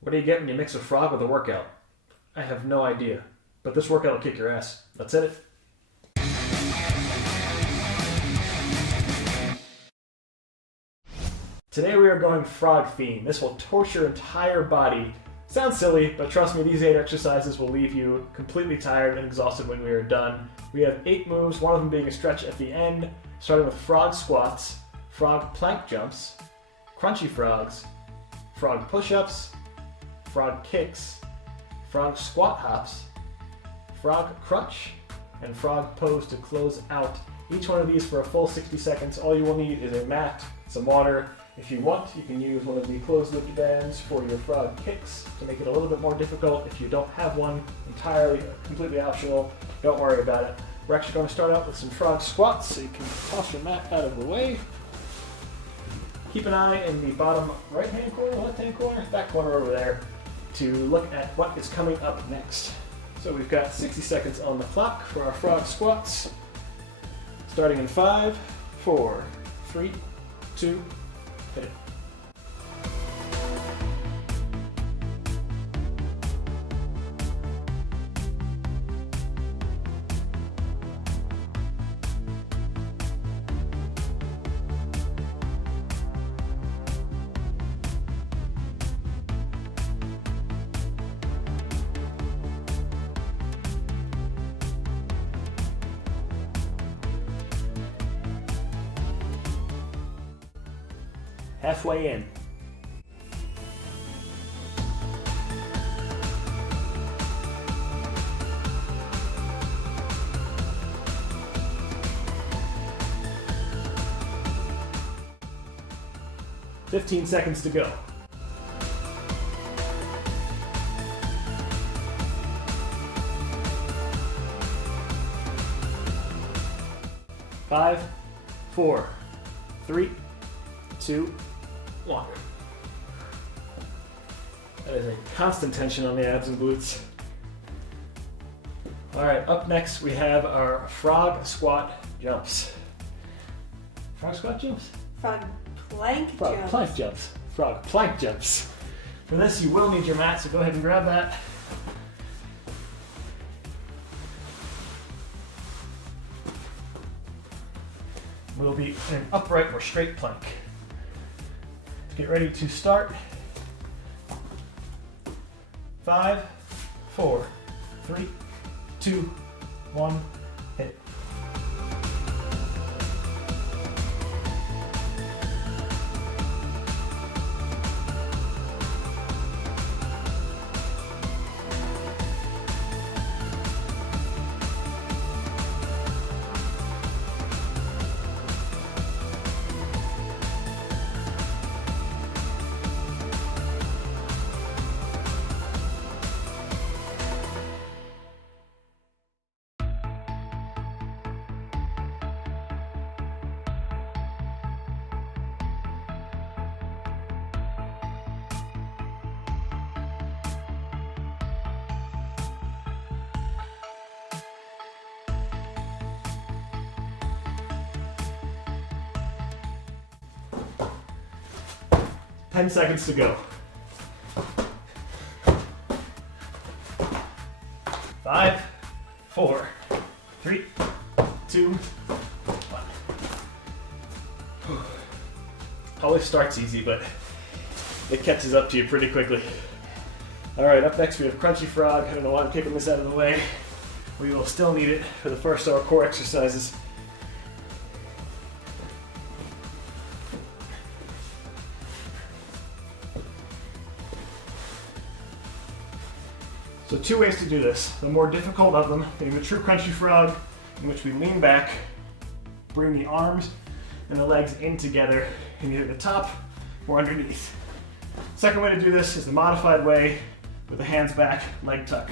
What do you get when you mix a frog with a workout? I have no idea, but this workout will kick your ass. That's it. Today we are going frog theme. This will torch your entire body. Sounds silly, but trust me, these 8 exercises will leave you completely tired and exhausted when we are done. We have 8 moves, one of them being a stretch at the end, starting with frog squats, frog plank jumps, crunchy frogs, frog push-ups, frog kicks, frog squat hops, frog crunch, and frog pose to close out. Each one of these for a full 60 seconds. All you will need is a mat, some water. If you want, you can use one of the closed loop bands for your frog kicks to make it a little bit more difficult. If you don't have one, entirely, completely optional, don't worry about it. We're actually going to start out with some frog squats, so you can toss your mat out of the way. Keep an eye in the bottom right-hand corner, left-hand corner, that corner over there, to look at what is coming up next. So we've got 60 seconds on the clock for our frog squats. Starting in 5, 4, 3, 2, hit it. Halfway in. "15 seconds to go. 5, 4, 3, 2, 1. That is a constant tension on the abs and glutes. Alright, up next we have our frog squat jumps. Frog squat jumps? Frog plank Frog jumps. plank jumps. Frog plank jumps. For this you will need your mat, so go ahead and grab that. We'll be in an upright or straight plank. Get ready to start. 5, 4, 3, 2, 1, hit. Ten seconds to go. 5, 4, 3, 2, 1. Always starts easy, but it catches up to you pretty quickly. Alright, up next we have crunchy frog. I don't know why I'm kicking this out of the way. We will still need it for the first of our core exercises. So 2 ways to do this. The more difficult of them being the true crunchy frog, in which we lean back, bring the arms and the legs in together in either the top or underneath. Second way to do this is the modified way with the hands back, leg tuck.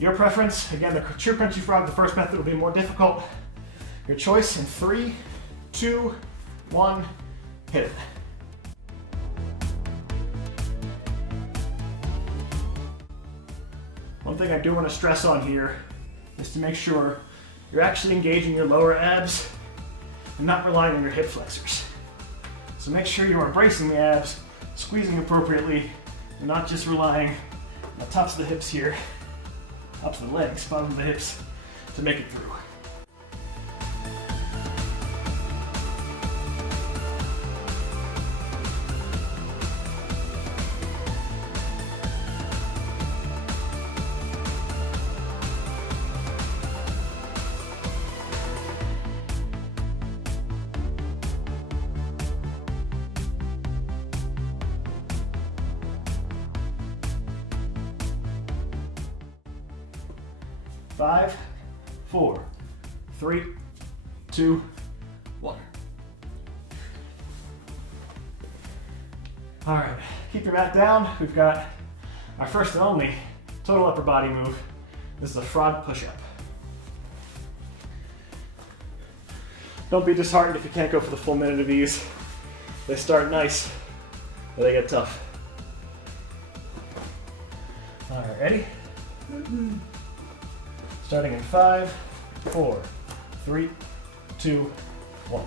Your preference, again, the true crunchy frog, the first method will be more difficult. Your choice in 3, 2, 1, hit it. One thing I do want to stress on here is to make sure you're actually engaging your lower abs and not relying on your hip flexors. So make sure you are bracing the abs squeezing appropriately, and not just relying on the tops of the hips here, tops of the legs, bottom of the hips, to make it through. Five, 4, 3, 2, 1. All right, keep your mat down. We've got our first and only total upper body move. This is a frog push-up. Don't be disheartened if you can't go for the full minute of these. They start nice, but they get tough. All right, ready? Starting in 5, 4, 3, 2, 1.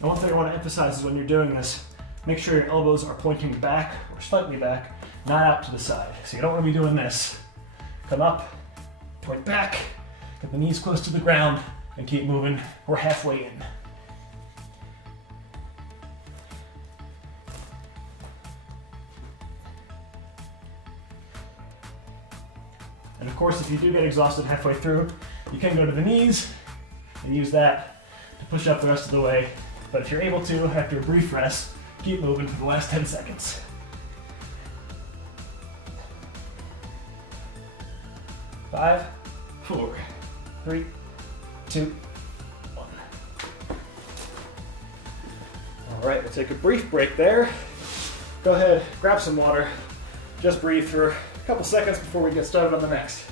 Now, one thing I want to emphasize is when you're doing this, make sure your elbows are pointing back or slightly back, not out to the side. So you don't want to be doing this. Come up, point back, get the knees close to the ground, and keep moving. We're halfway in. And of course, if you do get exhausted halfway through, you can go to the knees and use that to push up the rest of the way. But if you're able to, after a brief rest, keep moving for the last 10 seconds. 5, 4, 3, 2, 1. All right, we'll take a brief break there. Go ahead, grab some water. Just breathe for a couple seconds before we get started on the next.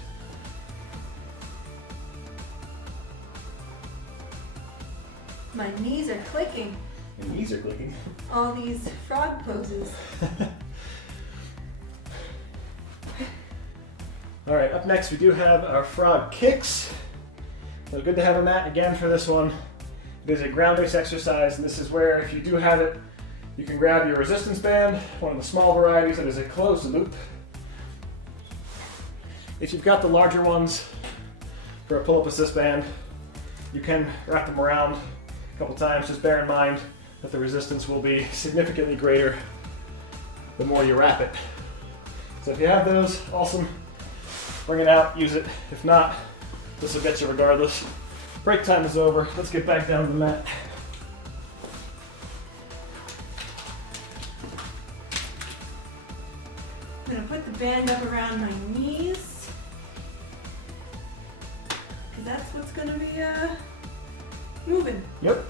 My knees are clicking. Your knees are clicking. All these frog poses. All right, up next we do have our frog kicks. So good to have a mat again for this one. It is a ground-based exercise, and this is where, if you do have it, you can grab your resistance band, one of the small varieties that is a closed loop. If you've got the larger ones for a pull-up assist band, you can wrap them around a couple times. Just bear in mind that the resistance will be significantly greater the more you wrap it. So if you have those, awesome. Bring it out, use it. If not, this will get you regardless. Break time is over. Let's get back down to the mat. I'm gonna put the band up around my knees, because that's what's gonna be moving. Yep.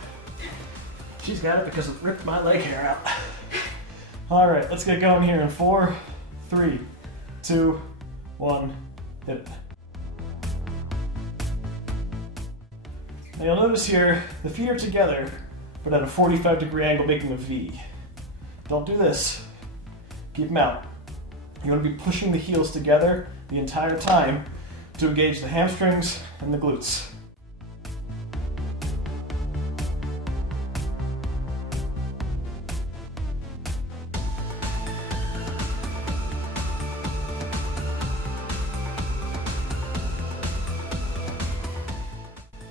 She's got it because it ripped my leg hair out. All right, let's get going here in 4, 3, 2, 1. Hit it. Now you'll notice here, the feet are together, but at a 45-degree angle, making a V. Don't do this. Keep them out. You want to be pushing the heels together the entire time to engage the hamstrings and the glutes.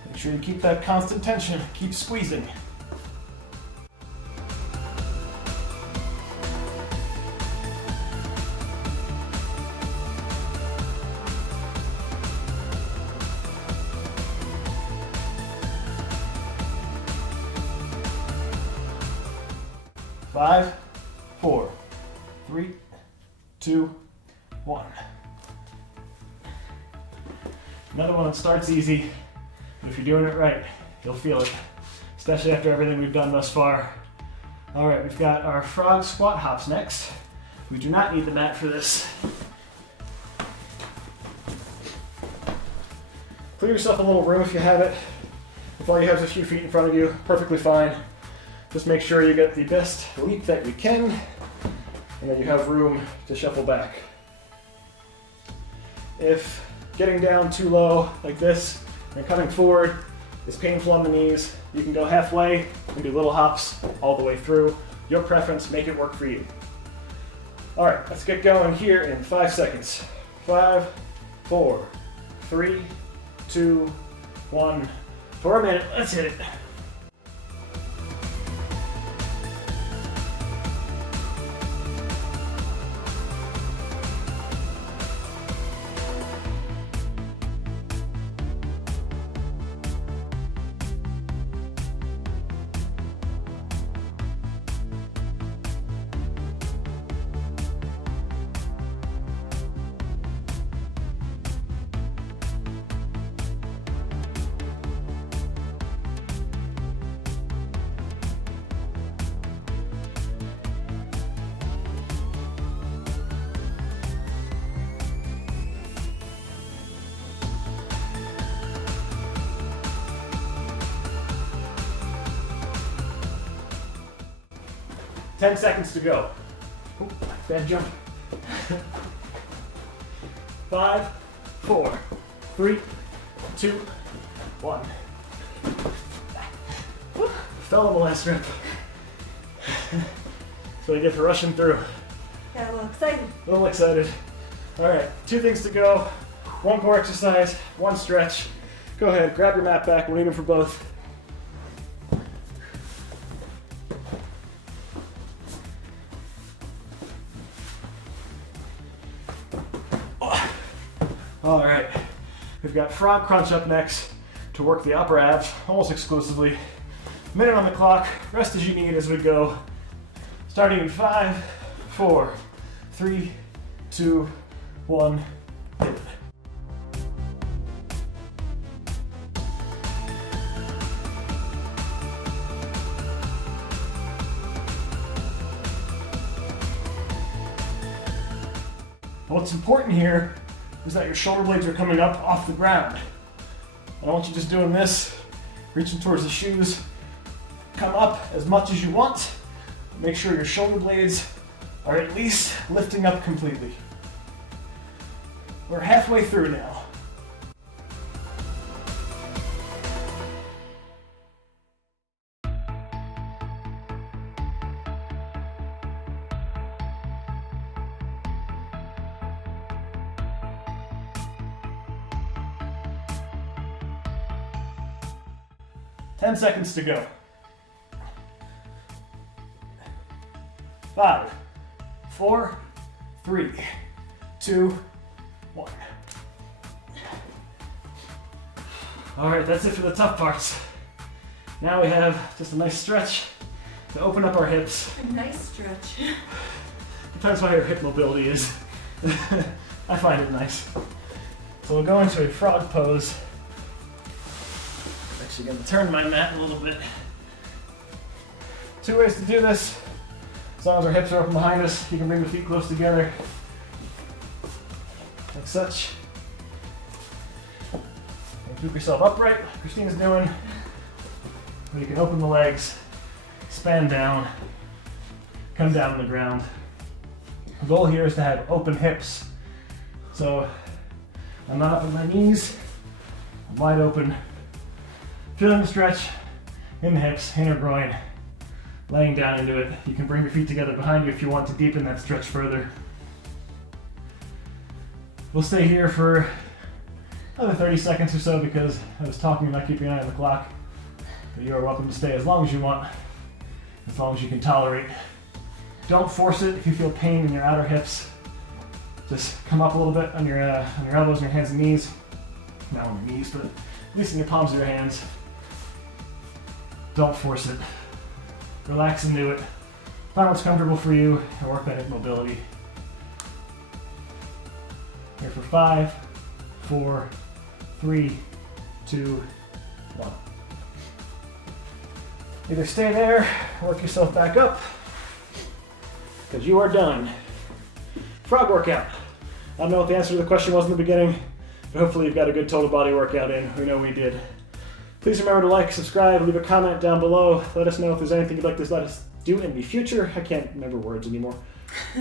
Make sure you keep that constant tension. Keep squeezing. Five, 4, 3, 2, 1. Another one that starts easy, but if you're doing it right, you'll feel it, especially after everything we've done thus far. All right, we've got our frog squat hops next. We do not need the mat for this. Clear yourself a little room if you have it. If all you have is a few feet in front of you, perfectly fine. Just make sure you get the best leap that you can, and then you have room to shuffle back. If getting down too low like this and coming forward is painful on the knees, you can go halfway and do little hops all the way through. Your preference, make it work for you. All right, let's get going here in 5 seconds. 5, 4, 3, 2, 1. For a minute, let's hit it. Ten seconds to go. Ooh, bad jump. 5, 4, 3, 2, 1. Fell on the last rep. So I get for rushing through. Got a little excited. A little excited. All right, 2 things to go. 1 core exercise, 1 stretch. Go ahead, grab your mat back. We're aiming for both. All right, we've got frog crunch up next to work the upper abs almost exclusively. Minute on the clock, rest as you need as we go. Starting in 5, 4, 3, 2, 1, hit it. What's important here is that your shoulder blades are coming up off the ground. I don't want you just doing this, reaching towards the shoes. Come up as much as you want. Make sure your shoulder blades are at least lifting up completely. We're halfway through now. Ten seconds to go. 5, 4, 3, 2, 1. All right, that's it for the tough parts. Now we have just a nice stretch to open up our hips. A nice stretch. Depends on how your hip mobility is. I find it nice. So we'll go into a frog pose. Actually going to turn my mat a little bit. 2 ways to do this. As long as our hips are open behind us, you can bring the feet close together, like such. And keep yourself upright, like Christina's doing. Or you can open the legs, span down, come down on the ground. The goal here is to have open hips. So I'm not up on my knees, I'm wide open. Feeling the stretch in the hips, inner groin, laying down into it. You can bring your feet together behind you if you want to deepen that stretch further. We'll stay here for another 30 seconds or so because I was talking about keeping an eye on the clock. But you are welcome to stay as long as you want, as long as you can tolerate. Don't force it if you feel pain in your outer hips. Just come up a little bit on your elbows and your hands and knees. Not on your knees, but at least in your palms of your hands. Don't force it. Relax into it. Find what's comfortable for you and work on hip mobility. Here for 5, 4, 3, 2, 1. Either stay there, work yourself back up, because you are done. Frog workout. I don't know what the answer to the question was in the beginning, but hopefully you've got a good total body workout in. We know we did. Please remember to like, subscribe, leave a comment down below. Let us know if there's anything you'd like to let us do in the future. I can't remember words anymore.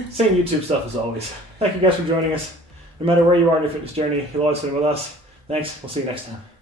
Same YouTube stuff as always. Thank you guys for joining us. No matter where you are in your fitness journey, you'll always fit with us. Thanks. We'll see you next time.